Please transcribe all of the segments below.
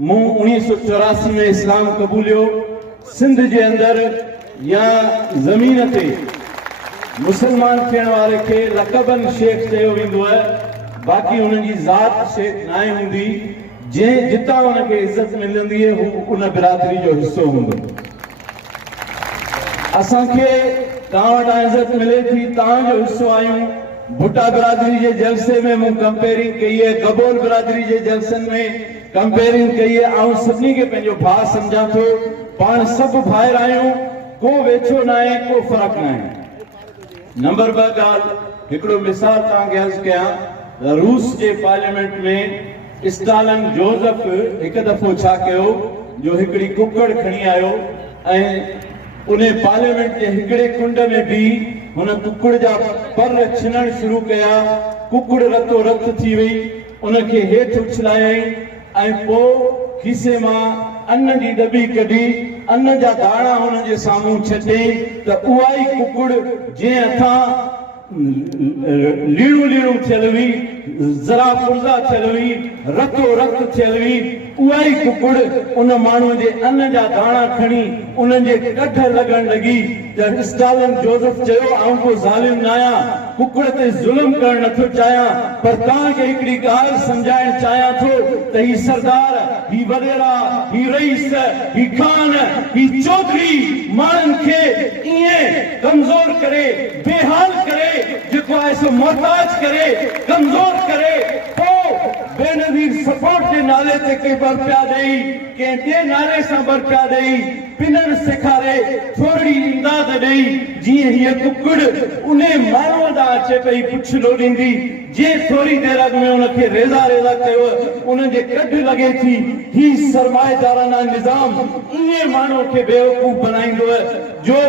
मूं 1984 में इस्लाम क़बूलियो। सिंध जे अंदरि या ज़मीन ते मुसलमान थियण वारे खे लक़बनि शेख चयो वेंदो आहे, बाक़ी हुननि जी ज़ात शेख न हूंदी। जंहिं जितां हुनखे इज़त मिलंदी आहे हू उन बिरादरी जो हिसो हूंदो। असांखे तव्हां वटां इज़त मिले थी, तव्हांजो हिसो आहियूं। भुट्टा बिरादरी जे जलसे में मूं कंपेयरिंग कई आहे, गबोल बिरादरी जे जलसनि में कंपेयरिंग कई आहे। ऐं सभिनी खे पंहिंजो भाउ सम्झां थो। पाण सभु भाइर आहियूं, को वेछो न आहे, को फ़र्क़ु न आहे। नंबर 2 ॻाल्हि, हिकिड़ो मिसाल तव्हांखे अर्ज़ु कयां। रूस जे पार्लियामेंट में स्टालिन जोसेफ हिकु दफ़ो छा कयो जो हिकिड़ी कुकड़ खणी आयो ऐं उन पार्लियामेंट जे हिकिड़े कुंड में बि हुन कुकड़ जा पर छिनण शुरू कया। कुकड़ रतो रत थी वई, उनखे हेठि उछलायई ऐं पोइ खीसे मां अन्न जी डॿी कढी अन्न जा दाणा हुन जे साम्हूं छॾियई त उहा ई कुकड़ जंहिं हथां लीणू लीणू थियल हुई, ज़रा पुर्ज़ा थियल हुई, रतो रत थियल हुई, उहा ई कुकड़ उन माण्हूअ जे अन्न जा दाणा खणी उन्हनि जे कढ लॻण लॻी। त स्टालिन जोसेफ चयो, आऊं को ज़ालिम न आहियां, कुकड़ ते ज़ुल्म करणु नथो चाहियां, पर तव्हांखे हिकिड़ी ॻाल्हि सम्झाइणु चाहियां थो त ही सरदार, ही वॾेरा, ही रईस, ही खान, ही चौधरी माण्हुनि खे ईअं कमज़ोर करे, बेहाल करे, जेको आहे सो मोहताज करे, कमज़ोर करे, पोइ बेनज़ीर सपोर्ट जे नाले ते के बर पिया ॾेई, कंहिं ॿिए नाले सां बर पिया ॾेई, पिननि सेखारे, थोरी इमदाद ॾेई, जीअं हीअ कुकड़ उन माण्हूअ ॾांहुं अचे पई पुछ लोॾींदी। जीअं थोरी देर अॻु में उनखे रेज़ा रेज़ा कयो, उन जे कढ लॻे थी। ही सरमाएदाराना निज़ाम ईअं माण्हूअ खे बेवकूफ़ बनाईंदो जो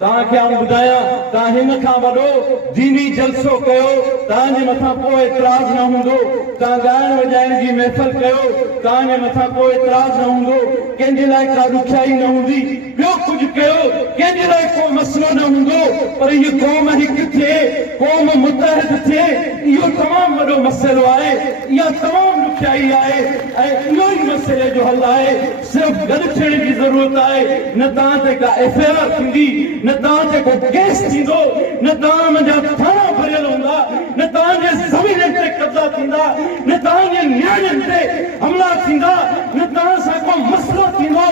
तव्हांखे आऊं ॿुधायां, तव्हां हिन खां वॾो दीनी जलसो कयो, तव्हांजे मथां को एतिराज़ न हूंदो। तव्हां ॻाइण वॼाइण जी महफ़िल कयो, तव्हांजे मथां को एतिराज़ न हूंदो। कंहिंजे लाइ का ॾुखियाई न हूंदी। ॿियो कुझु कयो, कंहिंजे लाइ को मसइलो न हूंदो। पर हीअ क़ौम हिकु थिए, क़ौम मुतहद थिए, इहो तमामु वॾो मसइलो आहे। इहा तमामु ॾुखियाई आहे ऐं इहो ई मसइले जो हल आहे। सिर्फ़ु गॾु थियण जी ज़रूरत आहे। न तव्हां ते का एफआईआर थींदी, न तव्हां ते को केस थींदो, न तव्हां मुंहिंजा थाना भरियल हूंदा, न तव्हांजे ज़मीननि ते कब्ज़ा थींदा, न तव्हांजे नियाणियुनि ते हमला थींदा, न तव्हां सां को मसइलो थींदो।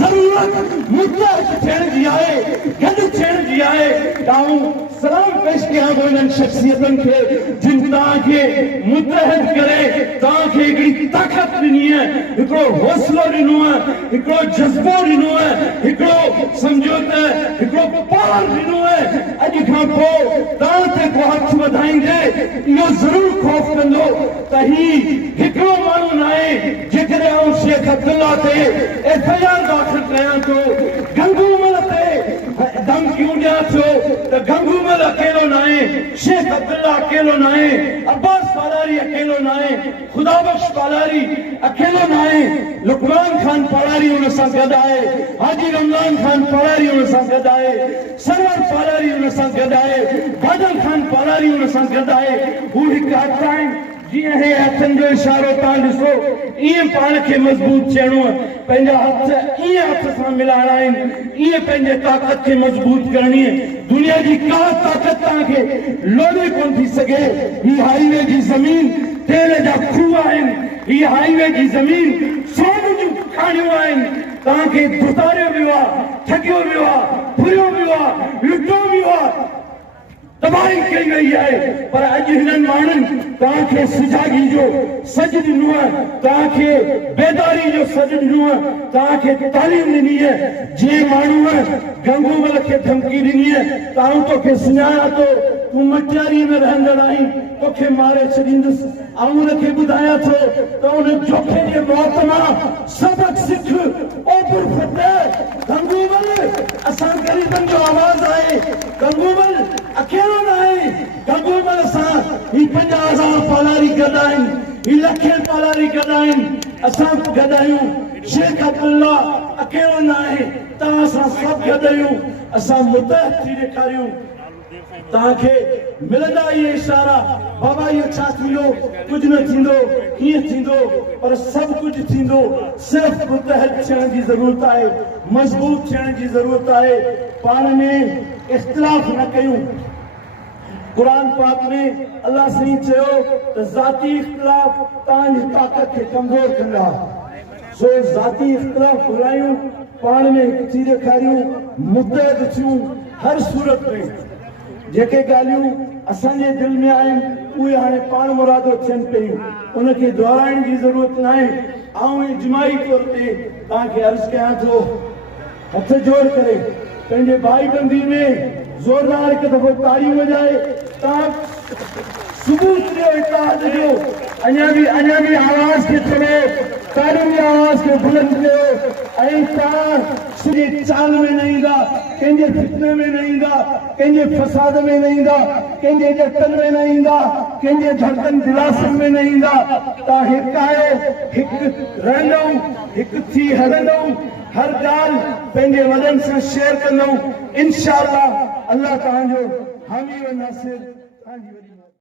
ज़रूरत मुतहद थियण जी आहे, गॾु थियण जी आहे। आऊं सलाम पेश कयां थो इन्हनि शख़्सियतनि खे जिन तव्हांखे मुतहद करे तव्हांखे हिकिड़ी ताक़त ॾिनी आहे, हिकिड़ो हौसलो ॾिनो आहे, हिकिड़ो जज़्बो ॾिनो आहे, हिकिड़ो सम्झो त हिकिड़ो पावर ॾिनो आहे। अॼु खां पोइ तव्हां ते को हथ वधाईंदे इहो ज़रूरु ख़ौफ़ कंदो त ही हिकिड़ो माण्हू न आहे। जेकॾहिं आऊं शेख अब्दुल्ला ते एफआईआर दाख़िल कयां थो, गंगूमल ते धमकियूं ॾियां थो, त गंगूमल अकेलो न आहे, शेख अब्दुल्ला अकेलो न आहे, अब्बास पालारी अकेलो न आहे, खुदाबख्श पालारी अकेलो न आहे, लुकमान खान पालारी हुन सां गॾु आहे, हाजी रमज़ान खान पालारी हुन सां गॾु आहे, सरवर पालारी हुन सां गॾु आहे, बादल खान पालारी हुन सां गॾु आहे। हू हिकु हथ आहिनि। जीअं हे हथनि जो इशारो तव्हां ॾिसो, ईअं पाण खे मज़बूत थियणो आहे। पंहिंजा हथ ईअं हथ सां मिलाइणा आहिनि, ईअं पंहिंजे ताक़त खे मज़बूत करणी आहे। दुनिया जी का ताक़त तव्हांखे लोॾे कोन थी सघे। ही हाईवे जी ज़मीन तेल जा खूह आहिनि, ही हाईवे जी ज़मीन सोन जूं खाणियूं आहिनि। तव्हांखे धुतारियो वियो आहे, ठगियो वियो आहे, फुरियो वियो आहे, लुटो वियो आहे, तबाही कई वई आहे। पर अॼु हिननि माण्हुनि तव्हांखे सिजागी जो सॼ ॾिनो आहे, तव्हांखे बेदारी जो सॼ ॾिनो आहे, तव्हांखे तालीम ॾिनी आहे। जंहिं माण्हूअ गंगूमल खे धमकी ॾिनी आहे त आऊं तोखे सुञाणां थो, तूं मटियारीअ में रहंदड़ आहीं, तोखे मारे छॾींदुसि। आऊं हुनखे ॿुधायां थो त उन जोखे जे मौत मां सबक़ सिख। ओ बुरफत गंगूमल असां ग़रीबनि जो आवाज़ आहे। गंगूमल अकेलो न आहे। गंगूमल सां ही 50,000 पालारी गॾु आहिनि, ही लखे पालारी गॾु आहिनि, असां गॾु आहियूं। शेख अब्दुल्ला अकेलो न आहे, तव्हां सां सभु गॾु आहियूं। असां मुतहद थी ॾेखारियूं। ताके मिलंदा ये इशारा बाबा ये छा थींदो कुछ न थींदो कीअं थींदो पर सब कुछ थींदो सिर्फ मुतहद थियण जी ज़रूरत आहे मज़बूत थियण जी ज़रूरत आहे पाण में इख्तिलाफ न कयूं कुरान पाक में अल्लाह सही चयो त ज़ाती इख्तिलाफ तव्हांजी ताक़त खे कमज़ोर कंदा सो ज़ाती इख्तिलाफ घुरायूं पाण में हिकु थी ॾेखारियूं मुतहद थियूं हर सूरत में जेके ॻाल्हियूं असांजे दिलि में आहिनि उहे हाणे पाण मुरादो थियनि पियूं उनखे दोहराइण जी ज़रूरत न आहे ऐं इजमाही तौर ते तव्हांखे अर्ज़ु कयां थो हथ जोड़ करे पंहिंजे भाई बंदी में ज़ोरदार हिकु दफ़ो ताड़ियूं वॼाए तव्हां सबूत ॾियो इत्तेहाद जो अञा बि आवाज़ खे थोरो ताड़ियुनि जी आवाज़ खे बुलंद कयो ऐं तव्हां सॼे चाल में न ईंदा कंहिंजे फितने में न ईंदा कंहिंजे फसाद में न ईंदा कंहिंजे जटनि में न ईंदा कंहिंजे धड़कन दिलासन में न ईंदा तव्हां हिकु आहियो हिकु रहंदव हिकु थी हलंदव हर ॻाल्हि पंहिंजे वॾनि सां शेयर कंदव इंशाअल्लाह अल्लाह तव्हांजो हामी व नासिर तव्हांजी वॾी